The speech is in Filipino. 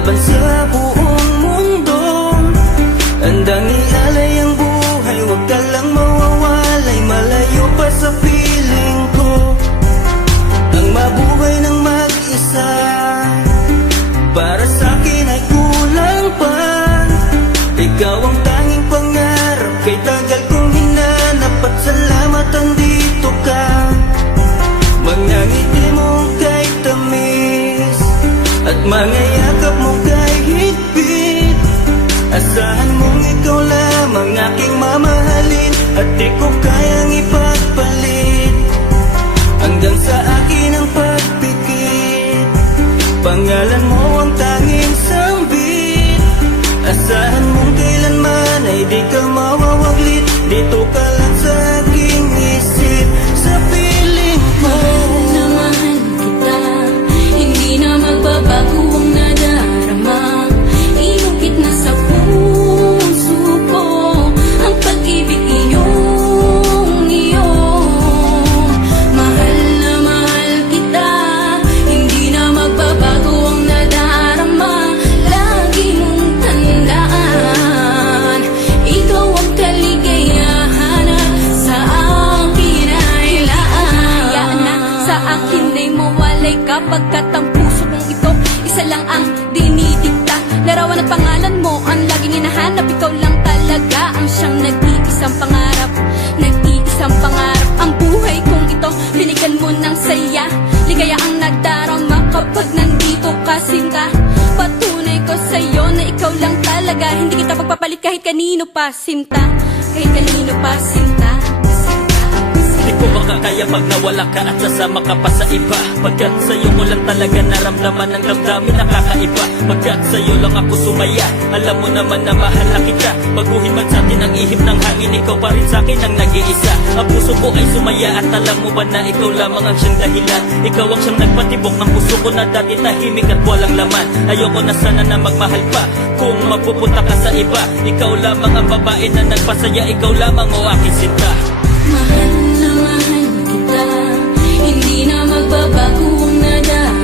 laban sa buong mundo. Handang ialay ang buhay, huwag ka lang mawawalay, malayo pa sa piling ko. Ang mabuhay ng mag-isa, para sa'kin ay kulang pa. Ikaw ang tanging pangarap, kay tagal kong hinanap, at salamat andito ka. Mga ngiti mo kay tamis, at mga yakap mo kay higpit. Asahan mong ikaw lamang aking mamahalin, at di ko kayang ipagpalit. Hanggang sa akin ang pagpikit, pangalan mo ang tanging sambit. Asahan mong kailanman ay di ka mawawaglit, dito ka lang sa aking isip, sa piling ko. Mahal kita, hindi na magbabago ang nadarama. Inukit na sa puso ko ang pag-ibig iyong iyo. Mahal na mahal kita, hindi na magbabago ang nadarama. Lagi mong tandaan, ikaw ang kaligayahan sa akin ay laan. Na sa akin ay mawalay kapagkat ang puso kong ito isa lang ang dinidikta. Larawan at pangalan mo ang laging hinahanap, ikaw lang talaga ang siyang nag-iisang pangarap. Nag-iisang pangarap ang buhay kong ito, binigyan mo ng saya. Ligaya ang nagdarama kapag nandito ka, sinta. Patunay ko sa'yo na ikaw lang talaga, hindi kita pagpapalit kahit kanino pa, sinta. Kahit kanino pa, sinta. Di ko baka kaya pag nawala ka at sasama ka pa sa iba. Pagkat sa'yo ko lang talaga naramdaman ang damdamin nakakaiba. Pagkat sa'yo lang ako sumaya, alam mo naman na mahal na kita. Baguhin man sa'tin ang ihip ng hangin, ikaw pa rin sa'kin ang nag-iisa. Ang puso ko ay sumaya at alam mo ba na ikaw lamang ang siyang dahilan. Ikaw ang siyang nagpatibok ng puso ko na dati tahimik at walang laman. Ayoko na sana na magmahal pa kung mapupunta ka sa iba. Ikaw lamang ang babae na nagpasaya, ikaw lamang o aking sinta. Mahal na mahal kita, hindi na magbabago ang nadarama.